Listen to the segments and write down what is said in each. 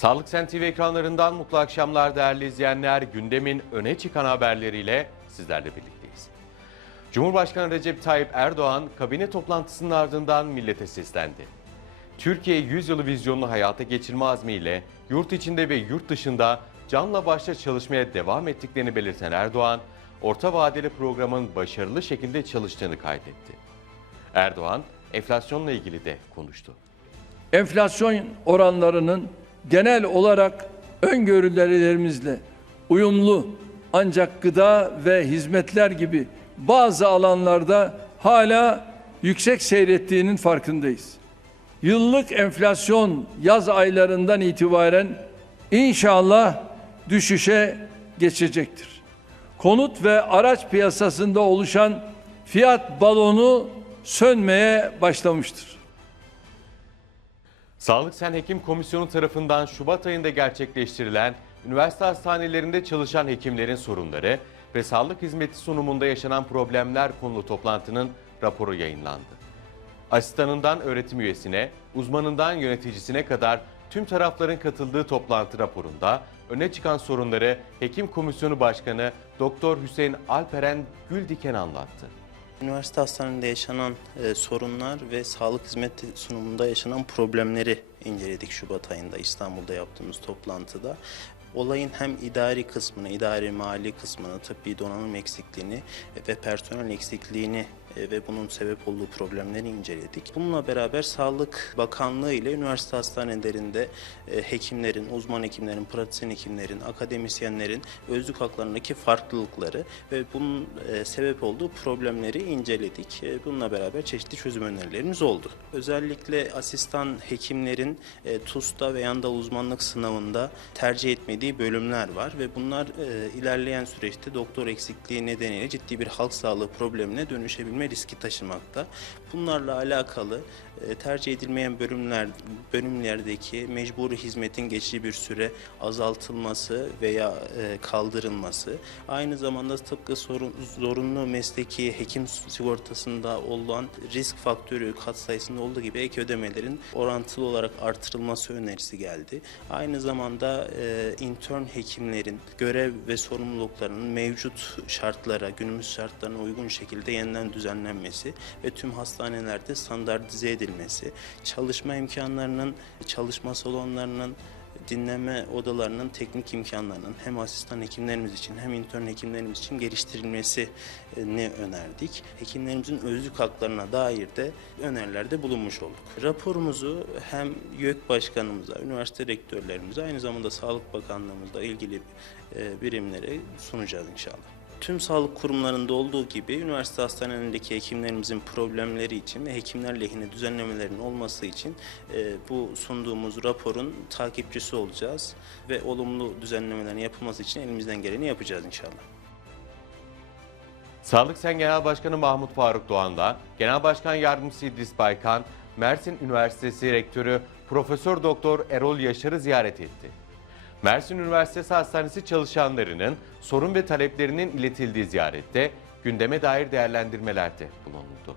Sağlık Sen TV ekranlarından mutlu akşamlar değerli izleyenler. Gündemin öne çıkan haberleriyle sizlerle birlikteyiz. Cumhurbaşkanı Recep Tayyip Erdoğan kabine toplantısının ardından millete seslendi. Türkiye 100 yılı vizyonunu hayata geçirme azmiyle yurt içinde ve yurt dışında canla başla çalışmaya devam ettiklerini belirten Erdoğan, orta vadeli programın başarılı şekilde çalıştığını kaydetti. Erdoğan, enflasyonla ilgili de konuştu. enflasyon oranlarının genel olarak öngörülerimizle uyumlu ancak gıda ve hizmetler gibi bazı alanlarda hala yüksek seyrettiğinin farkındayız. Yıllık enflasyon yaz aylarından itibaren inşallah düşüşe geçecektir. Konut ve araç piyasasında oluşan fiyat balonu sönmeye başlamıştır. Sağlık Sen Hekim Komisyonu tarafından Şubat ayında gerçekleştirilen üniversite hastanelerinde çalışan hekimlerin sorunları ve sağlık hizmeti sunumunda yaşanan problemler konulu toplantının raporu yayınlandı. Asistanından öğretim üyesine, uzmanından yöneticisine kadar tüm tarafların katıldığı toplantı raporunda öne çıkan sorunları Hekim Komisyonu Başkanı Doktor Hüseyin Alperen Güldiken anlattı. Üniversite hastanelerinde yaşanan e, sorunlar ve sağlık hizmeti sunumunda yaşanan problemleri inceledik Şubat ayında İstanbul'da yaptığımız toplantıda. Olayın hem idari kısmını, idari mali kısmını, tıbbi donanım eksikliğini ve personel eksikliğini ve bunun sebep olduğu problemleri inceledik. Bununla beraber Sağlık Bakanlığı ile üniversite hastanelerinde e, hekimlerin, uzman hekimlerin, pratisyen hekimlerin, akademisyenlerin özlük haklarındaki farklılıkları ve bunun e, sebep olduğu problemleri inceledik. E, Bununla beraber çeşitli çözüm önerilerimiz oldu. Özellikle asistan hekimlerin e, TUS'ta ve yanda uzmanlık sınavında tercih etmediği bölümler var ve bunlar e, ilerleyen süreçte doktor eksikliği nedeniyle ciddi bir halk sağlığı problemine dönüşebilme riski taşımakta. Bunlarla alakalı e, tercih edilmeyen bölümler bölümlerdeki mecburi hizmetin geçici bir süre azaltılması veya e, kaldırılması, aynı zamanda tıpkı sorun, zorunlu mesleki hekim sigortasında olan risk faktörü katsayısında olduğu gibi ek ödemelerin orantılı olarak artırılması önerisi geldi. Aynı zamanda e, intern hekimlerin görev ve sorumluluklarının mevcut şartlara, günümüz şartlarına uygun şekilde yeniden düzenlenmesi ve tüm hastanelerde standartize edilmesi, çalışma imkanlarının, çalışma salonlarının dinleme odalarının teknik imkanlarının hem asistan hekimlerimiz için hem intern hekimlerimiz için geliştirilmesini önerdik. Hekimlerimizin özlük haklarına dair de önerilerde bulunmuş olduk. Raporumuzu hem YÖK Başkanımıza, üniversite rektörlerimize, aynı zamanda Sağlık Bakanlığımızla ilgili e, birimlere sunacağız inşallah. Tüm sağlık kurumlarında olduğu gibi üniversite hastanelerindeki hekimlerimizin problemleri için ve hekimler lehine düzenlemelerin olması için e, bu sunduğumuz raporun takipçisi olacağız ve olumlu düzenlemelerin yapılması için elimizden geleni yapacağız inşallah. Sağlık Sen Genel Başkanı Mahmut Faruk Doğan da Genel Başkan Yardımcısı İdris Baykan, Mersin Üniversitesi Rektörü Profesör Doktor Erol Yaşar'ı ziyaret etti. Mersin Üniversitesi Hastanesi çalışanlarının sorun ve taleplerinin iletildiği ziyarette gündeme dair değerlendirmelerde bulunuldu.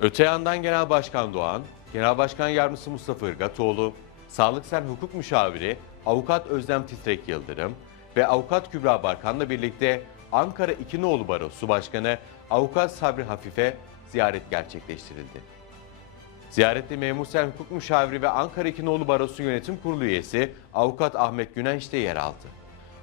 Öte yandan Genel Başkan Doğan, Genel Başkan Yardımcısı Mustafa Irgatoğlu, Sağlık Sen Hukuk Müşaviri Avukat Özlem Titrek Yıldırım ve Avukat Kübra Barkan'la birlikte Ankara İkinoğlu Barosu Başkanı Avukat Sabri Hafife ziyaret gerçekleştirildi. Ziyarette Memur Sen Hukuk Müşaviri ve Ankara İkinoğlu Barosu Yönetim Kurulu üyesi Avukat Ahmet Günenç de yer aldı.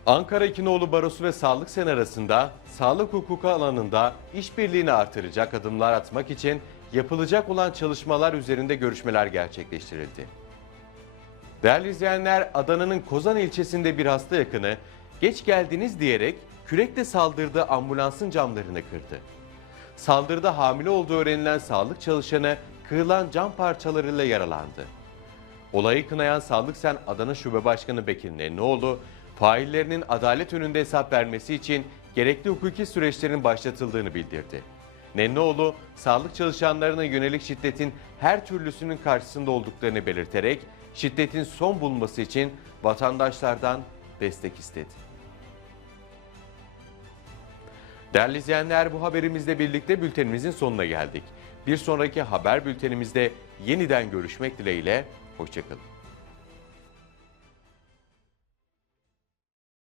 Ankara İkinoğlu Barosu ve Sağlık Sen arasında sağlık hukuku alanında işbirliğini artıracak adımlar atmak için yapılacak olan çalışmalar üzerinde görüşmeler gerçekleştirildi. Değerli izleyenler, Adana'nın Kozan ilçesinde bir hasta yakını geç geldiniz diyerek kürekle saldırdığı ambulansın camlarını kırdı. Saldırıda hamile olduğu öğrenilen sağlık çalışanı kırılan cam parçalarıyla yaralandı. Olayı kınayan Sağlık Sen Adana Şube Başkanı Bekir Nenlioğlu, faillerinin adalet önünde hesap vermesi için gerekli hukuki süreçlerin başlatıldığını bildirdi. Nenlioğlu, sağlık çalışanlarına yönelik şiddetin her türlüsünün karşısında olduklarını belirterek şiddetin son bulması için vatandaşlardan destek istedi. Değerli izleyenler bu haberimizle birlikte bültenimizin sonuna geldik. Bir sonraki haber bültenimizde yeniden görüşmek dileğiyle, hoşçakalın.